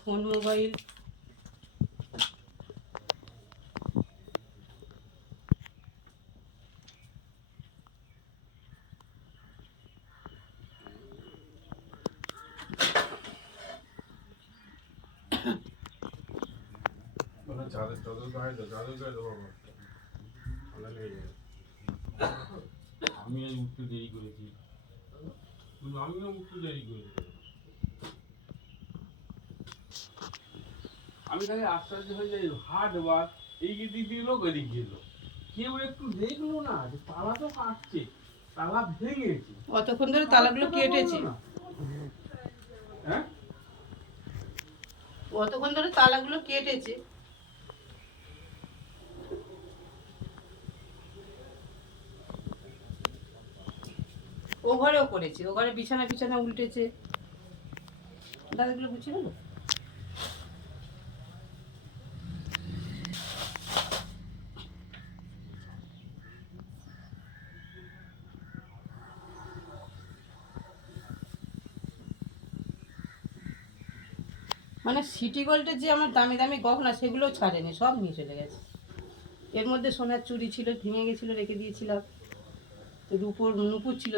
Phone mobile আমি আজ উঠতে দেরি করেছি, আমিও উঠতে দেরি করেছি। আমি তাহলে আশ্চর্য হয়ে যাই, হাটবার এই দিক দিল ওদিক দিল, কেউ একটু দেখলো না যে তালা তো কাটছে, তালা ভেঙেছে। অতক্ষণ ধরে তালাগুলো কেটেছে, হ্যাঁ অতক্ষণ ধরে তালাগুলো কেটেছে। ও ঘরেও করেছে, ও ঘরে বিছানা বিছানা উল্টেছে। দাদাগুলো গুছিয়ে গেল। মানে সিটি গোল্ডের যে আমার দামি দামি গহনা সেগুলো ছাড়েনি, সব নিয়ে চলে গেছে। এর মধ্যে সোনার চুড়ি ছিল, ভেঙে গেছিলো, রেখে দিয়েছিলাম। রূপোর নুপুর ছিল